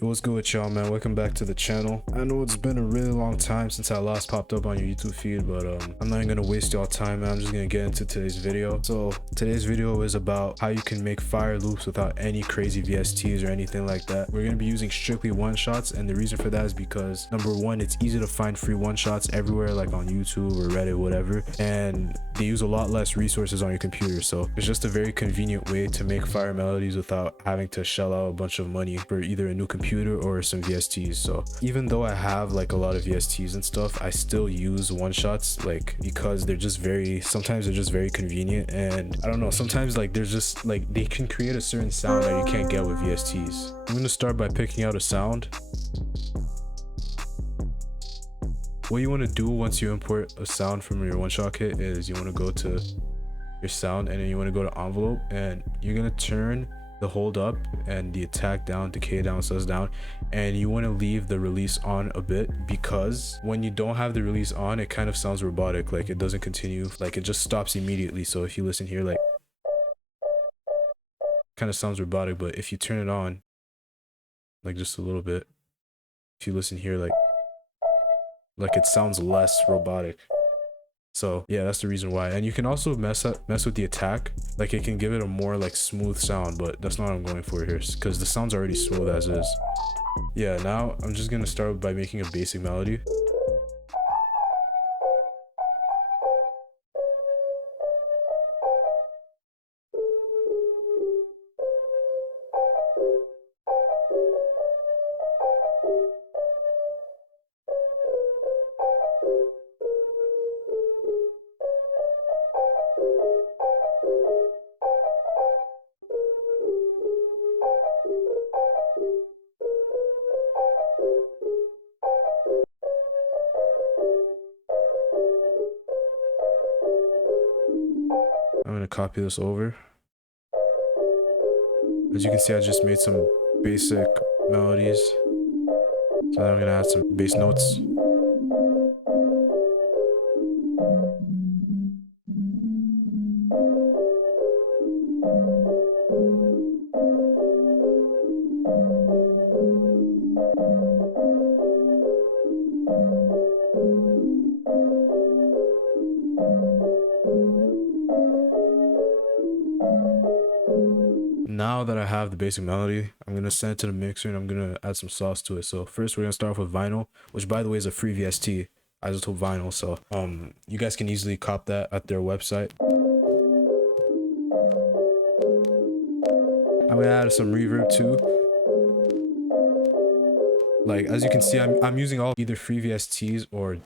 Yo, what's good with y'all, man? Welcome back to the channel. I know it's been a really long time since I last popped up on your YouTube feed, but I'm not even gonna waste y'all time, man. I'm just gonna get into today's video. So today's video is about how you can make fire loops without any crazy VSTs or anything like that. We're gonna be using strictly one-shots, and the reason for that is because number one, it's easy to find free one-shots everywhere, like on YouTube or Reddit, whatever, and they use a lot less resources on your computer. So it's just a very convenient way to make fire melodies without having to shell out a bunch of money for either a new computer or some VSTs. So even though I have like a lot of VSTs and stuff, I still use one shots, like, because they're just sometimes they're just very convenient, and I don't know, sometimes like there's just like they can create a certain sound that you can't get with VSTs. I'm gonna start by picking out a sound. What you want to do once you import a sound from your one-shot kit is you want to go to your sound, and then you want to go to envelope, and you're going to turn the hold up and the attack down, decay down, sus down, and you want to leave the release on a bit, because when you don't have the release on, it kind of sounds robotic, like it doesn't continue, like it just stops immediately. So if you listen here, like, kind of sounds robotic, but if you turn it on like just a little bit, if you listen here, like it sounds less robotic. So yeah, that's the reason why. And you can also mess with the attack, like it can give it a more like smooth sound, but that's not what I'm going for here, because the sound's already smooth as is. Yeah, now I'm just gonna start by making a basic melody. I'm gonna copy this over. As you can see, I just made some basic melodies. So now I'm gonna add some bass notes. Now that I have the basic melody, I'm gonna send it to the mixer and I'm gonna add some sauce to it. So first we're gonna start off with vinyl, which by the way is a free VST, isotope vinyl. So you guys can easily cop that at their website. I'm gonna add some reverb too. Like, as you can see, I'm using all either free VSTs or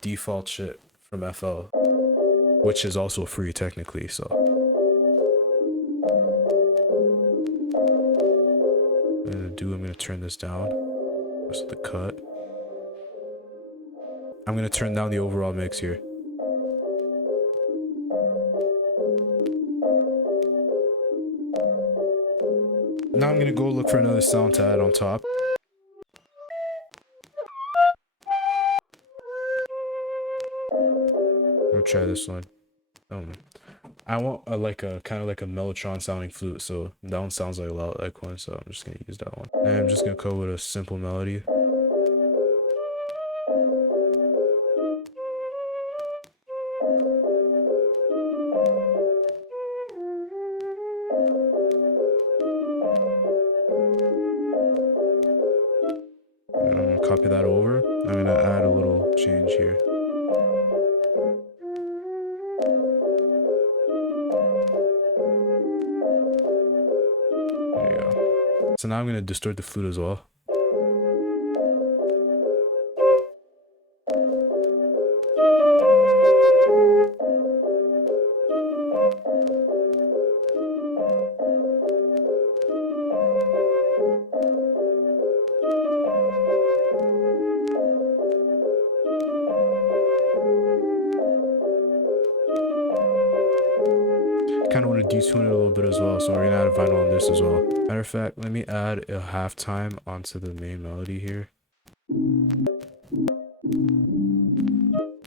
default shit from FL, which is also free technically. So I'm gonna turn this down. Just the cut. I'm gonna turn down the overall mix here. Now I'm gonna go look for another sound to add on top. I'll try this one. I want like a kind of like a mellotron sounding flute, so that one sounds like a lot like one, so I'm just gonna use that one. And I'm just gonna go with a simple melody. And I'm gonna copy that over. I'm gonna add a little change here. There you go. So now I'm gonna distort the flute as well. Kind of want to detune it a little bit as well, so we're gonna add a vinyl on this as well. Matter of fact, let me add a halftime onto the main melody here.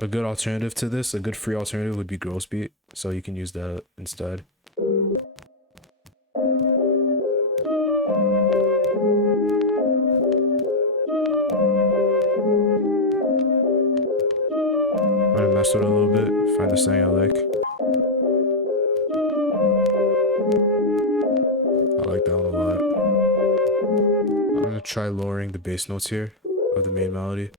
A good alternative to this, a good free alternative would be Gross Beat, so you can use that instead. mess with it a little bit, find the setting I like. I like that one a lot. I'm gonna try lowering the bass notes here of the main melody.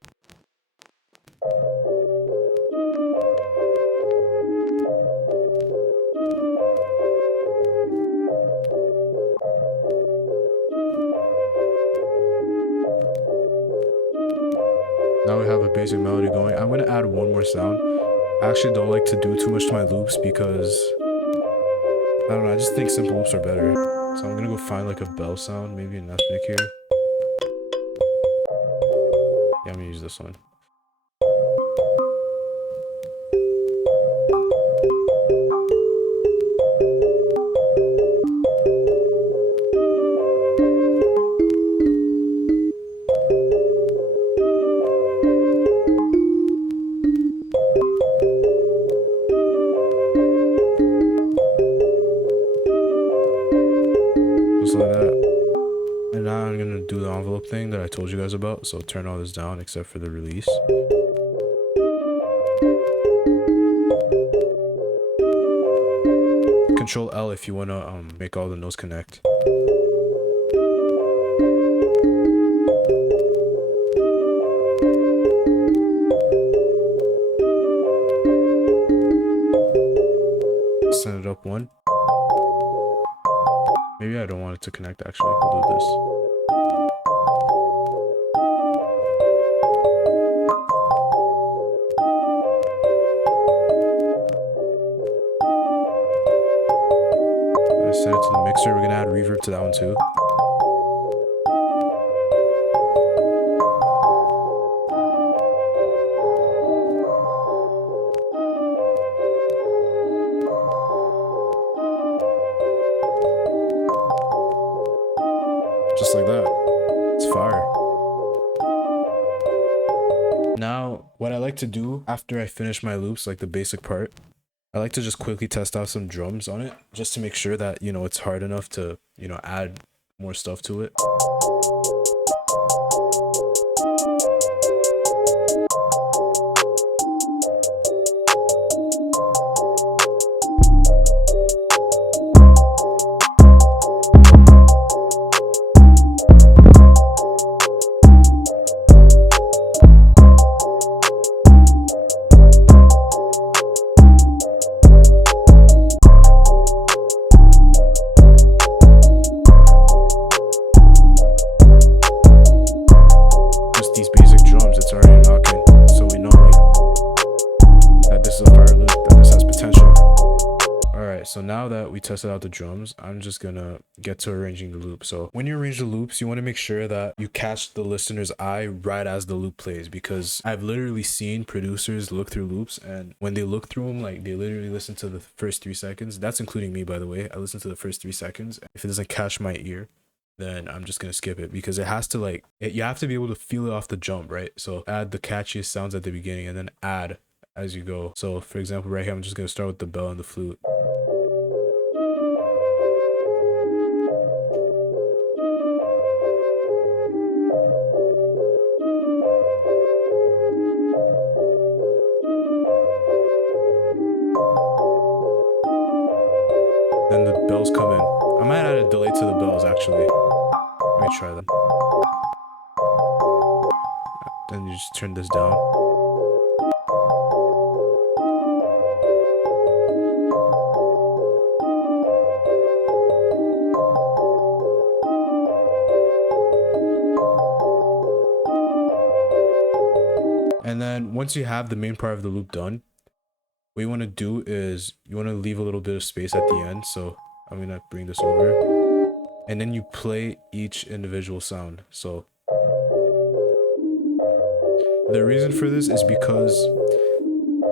Now we have a basic melody going. I'm gonna add one more sound. I actually don't like to do too much to my loops because I don't know, I just think simple loops are better. So I'm gonna go find like a bell sound, maybe an ethnic here. Yeah, I'm gonna use this one. Just like that. And now I'm gonna do the envelope thing that I told you guys about. So turn all this down except for the release. Control L if you wanna make all the notes connect. Send it up one. Maybe I don't want it to connect actually. We'll do this. Set it to the mixer. We're gonna add reverb to that one too. Just like that. It's fire. Now, what I like to do after I finish my loops, like the basic part, I like to just quickly test out some drums on it, just to make sure that, you know, it's hard enough to, you know, add more stuff to it. So now that we tested out the drums, I'm just gonna get to arranging the loop. So when you arrange the loops, you want to make sure that you catch the listener's eye right as the loop plays, because I've literally seen producers look through loops, and when they look through them, like they literally listen to the first 3 seconds. That's including me, by the way. I listen to the first 3 seconds. If it doesn't catch my ear, then I'm just gonna skip it, because it has to like you have to be able to feel it off the jump, right? So add the catchiest sounds at the beginning and then add as you go. So for example, right here, I'm just gonna start with the bell and the flute. Then the bells come in. I might add a delay to the bells actually. Let me try that. Then you just turn this down. And then once you have the main part of the loop done, what you want to do is you want to leave a little bit of space at the end. So I'm gonna bring this over, and then you play each individual sound. So the reason for this is because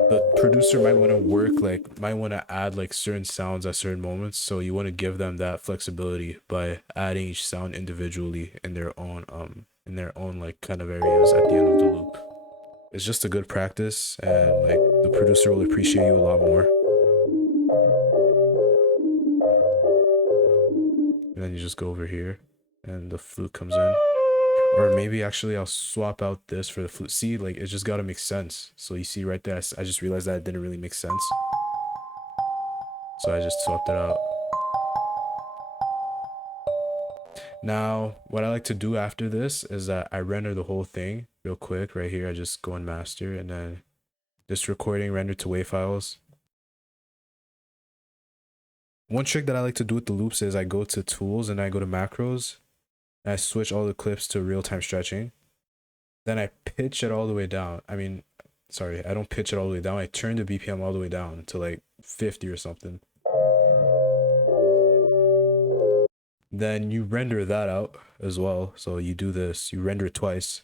the producer might want to add like certain sounds at certain moments. So you want to give them that flexibility by adding each sound individually in their own like kind of areas at the end of the loop. It's just a good practice, and like the producer will appreciate you a lot more. And then you just go over here and the flute comes in. Or maybe actually I'll swap out this for the flute. See, like it just gotta make sense. So you see right there, I just realized that it didn't really make sense. So I just swapped it out. Now, what I like to do after this is that I render the whole thing real quick. Right here, I just go in master and then this recording render to WAV files. One trick that I like to do with the loops is I go to tools and I go to macros. And I switch all the clips to real-time stretching. Then I pitch it all the way down. I mean, sorry, I don't pitch it all the way down. I turn the BPM all the way down to like 50 or something. Then you render that out as well. So you do this, you render it twice.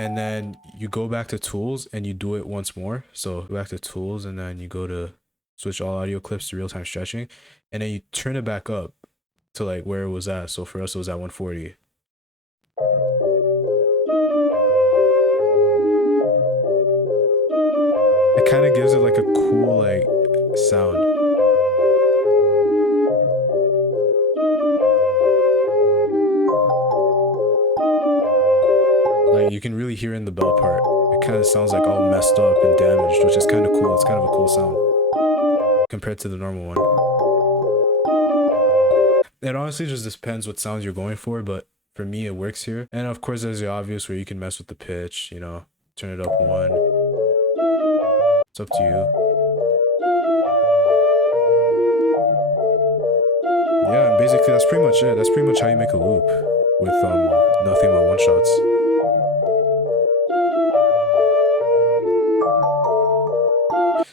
And then you go back to tools and you do it once more. So go back to tools and then you go to switch all audio clips to real-time stretching. And then you turn it back up to like where it was at. So for us, it was at 140. It kind of gives it like a cool like sound. Like you can really hear in the bell part. It kind of sounds like all messed up and damaged, which is kind of cool. It's kind of a cool sound compared to the normal one. It honestly just depends what sounds you're going for, but for me it works here. And of course there's the obvious where you can mess with the pitch, you know, turn it up one. It's up to you. Yeah, and basically that's pretty much it. That's pretty much how you make a loop with nothing but one shots.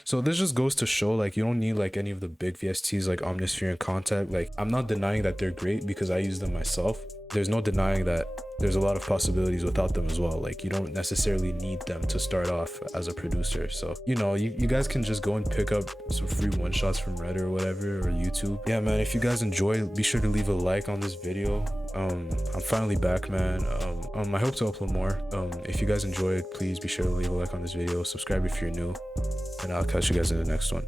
So this just goes to show like you don't need like any of the big VSTs like Omnisphere and Kontakt. Like I'm not denying that they're great because I use them myself. There's no denying that there's a lot of possibilities without them as well. Like you don't necessarily need them to start off as a producer. So, you know, you guys can just go and pick up some free one shots from Reddit or whatever, or YouTube. Yeah, man, if you guys enjoy, be sure to leave a like on this video. I'm finally back, man. I hope to upload more. If you guys enjoyed, please be sure to leave a like on this video. Subscribe if you're new, and I'll catch you guys in the next one.